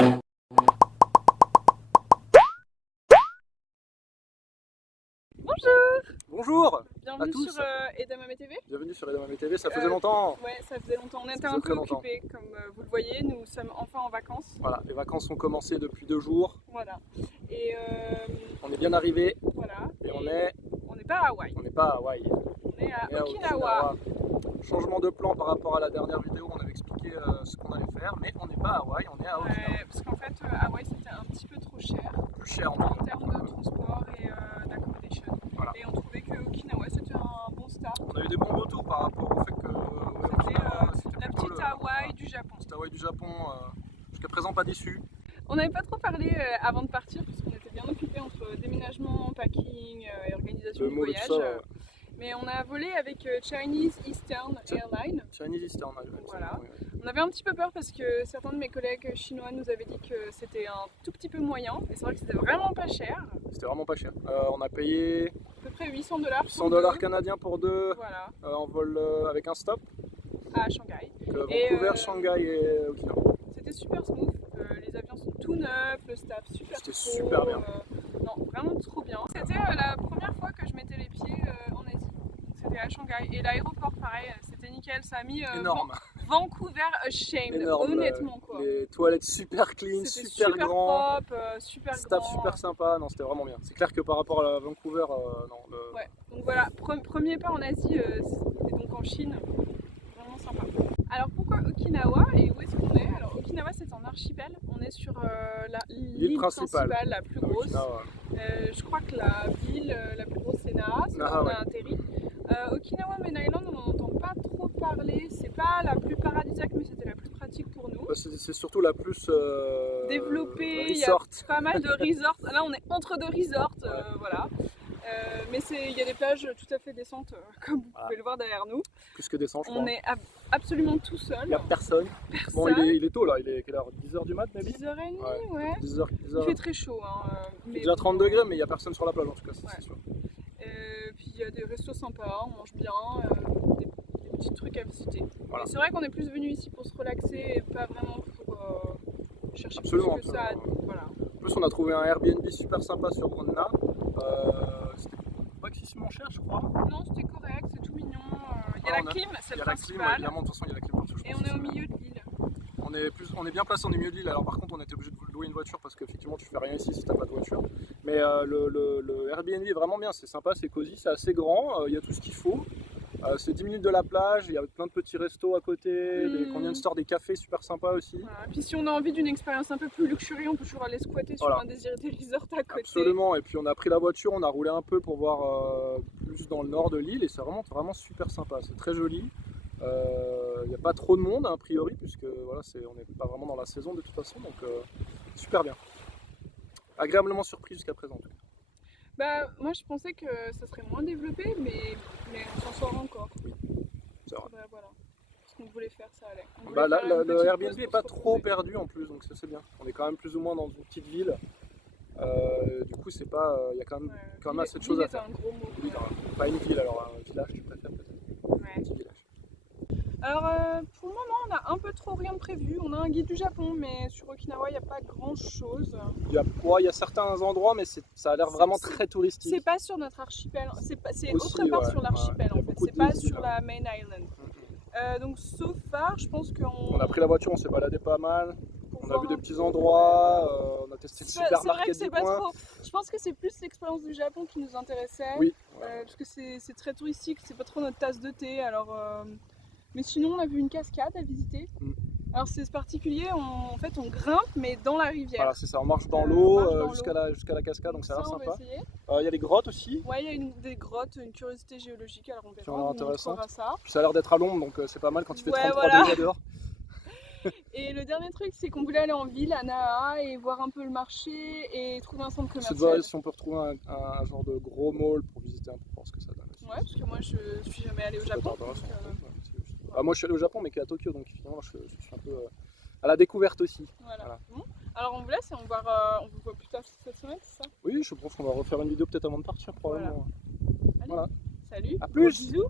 Bonjour! Bonjour! Bienvenue sur Edamame TV. Bienvenue sur Edamame TV, ça faisait longtemps! Ouais, ça faisait longtemps. On était un peu occupés, comme vous le voyez, nous sommes enfin en vacances. Voilà, les vacances ont commencé depuis 2 jours. Voilà. Et on est bien arrivé. Voilà. Et on n'est pas à Hawaï. On n'est pas à Hawaï. On est à Okinawa. Changement de plan par rapport à la dernière vidéo, on avait expliqué ce qu'on allait faire, mais on n'est pas à Hawaï, on est à Okinawa. Ouais, parce qu'en fait, Hawaï c'était un petit peu trop cher. Plus cher en termes de transport et d'accommodation. Voilà. Et on trouvait que Okinawa c'était un bon start. On a eu des bons retours par rapport au fait que c'était la petite Hawaï du Japon. C'était Hawaï du Japon, jusqu'à présent pas déçu. On n'avait pas trop parlé avant de partir parce qu'on était bien occupés entre déménagement, packing et organisation du voyage. Mais on a volé avec Chinese Eastern Airlines. Chinese Eastern Airlines. Voilà. On avait un petit peu peur parce que certains de mes collègues chinois nous avaient dit que c'était un tout petit peu moyen. Et c'est vrai que c'était vraiment pas cher. C'était vraiment pas cher. On a payé à peu près $800. $800 canadiens pour deux. Voilà. En vol avec un stop. À Shanghai. Vancouver, Shanghai et Okinawa. C'était super smooth. Les avions sont tout neufs, le staff super pro. C'était super bien. Non, vraiment trop bien. C'était la première fois que je mettais les pieds en Asie. C'était à Shanghai. Et l'aéroport, pareil, c'était nickel. Ça a mis Vancouver ashamed, énorme, ouais. Quoi. Les toilettes super clean, super grand. Propre, super staff grand. super sympa. Non, c'était vraiment bien. C'est clair que par rapport à Vancouver, non. Ouais. Donc voilà, premier pas en Asie, et donc en Chine. Vraiment sympa. Alors pourquoi Okinawa et où est-ce qu'on est? Alors Okinawa c'est un archipel, on est sur l'île principale, la plus grosse. Je crois que la ville la plus grosse c'est Naha, c'est là où on a atterri. Okinawa Main Island on n'en entend pas trop parler, c'est pas la plus paradisiaque mais c'était la plus pratique pour nous. C'est surtout la plus développée, il y a pas mal de resorts, là on est entre deux resorts, voilà. Mais il y a des plages tout à fait décentes, comme vous pouvez le voir derrière nous. Plus que décent, je crois. On est absolument tout seul. Il n'y a personne. Bon, il est tôt là, il est quelle heure? 10h du mat, maybe? 10h30, ouais. 10h. Il fait très chaud. Il fait déjà 30 degrés, mais il n'y a personne sur la plage en tout cas, c'est sûr. Puis il y a des restos sympas, on mange bien, des petits trucs à visiter. Voilà. C'est vrai qu'on est plus venu ici pour se relaxer et pas vraiment pour chercher plus que ça. Voilà. En plus, on a trouvé un Airbnb super sympa sur Bronna. C'était pas excessivement cher, je crois. Non, c'était correct, c'est tout mignon. Il y a la clim, c'est le principal. Il y a la clim, évidemment, de toute façon, il y a la clim partout. Et on est au milieu de l'île. On est bien placé, on est au milieu de l'île. Alors, par contre, on était obligé de louer une voiture parce qu'effectivement, tu fais rien ici si t'as pas de voiture. Mais le Airbnb est vraiment bien, c'est sympa, c'est cosy, c'est assez grand, il y a tout ce qu'il faut. C'est 10 minutes de la plage, il y a plein de petits restos à côté, des convenience stores, des cafés super sympas aussi. Voilà. Puis si on a envie d'une expérience un peu plus luxury, on peut toujours aller squatter sur un des resorts à côté. Absolument, et puis on a pris la voiture, on a roulé un peu pour voir plus dans le nord de l'île et c'est vraiment super sympa, c'est très joli. Il n'y a pas trop de monde a priori puisque voilà, on n'est pas vraiment dans la saison de toute façon, donc super bien. Agréablement surpris jusqu'à présent en tout cas. Bah, moi je pensais que ça serait moins développé, mais on s'en sort encore. Oui, c'est vrai. Bah, voilà. Ce qu'on voulait faire, ça allait. Le Airbnb n'est pas trop perdu en plus, donc ça c'est bien. On est quand même plus ou moins dans une petite ville. Du coup, c'est pas, il y a quand même assez de choses à faire. Un gros mot. Pas une ville, alors un village, tu préfères peut-être. Ouais. Un petit village. Alors pour le moment on a un peu trop rien de prévu, on a un guide du Japon mais sur Okinawa il n'y a pas grand chose. Il y a certains endroits mais ça a l'air vraiment très touristique. C'est pas sur notre archipel, c'est autre part sur l'archipel en fait, c'est pas sur la main island. Donc so far je pense qu'on... On a pris la voiture, on s'est baladé pas mal, on a vu des petits endroits, on a testé le supermarché du coin. Je pense que c'est plus l'expérience du Japon qui nous intéressait, parce que c'est très touristique, c'est pas trop notre tasse de thé alors... Mais sinon, on a vu une cascade à visiter. Alors c'est particulier, en fait on grimpe mais dans la rivière. Voilà, c'est ça, on marche dans l'eau jusqu'à la cascade, donc ça a l'air sympa. Il y a des grottes aussi. Ouais, il y a des grottes, une curiosité géologique, alors on verra, intéressant. Ça. Puis ça a l'air d'être à l'ombre, donc c'est pas mal quand il fait 33 degrés dehors. Et le dernier truc, c'est qu'on voulait aller en ville, à Naha, et voir un peu le marché et trouver un centre commercial. C'est de voir si on peut retrouver un genre de gros mall pour visiter un peu, voir ce que ça donne. Ouais, parce que moi je suis jamais allée au Japon. Moi je suis allé au Japon mais qui est à Tokyo, donc finalement je suis un peu à la découverte aussi. Voilà. Bon. Alors on vous laisse et on vous voit plus tard cette semaine, c'est ça? Oui, je pense qu'on va refaire une vidéo peut-être avant de partir probablement. Voilà. Salut, à plus. Bisous.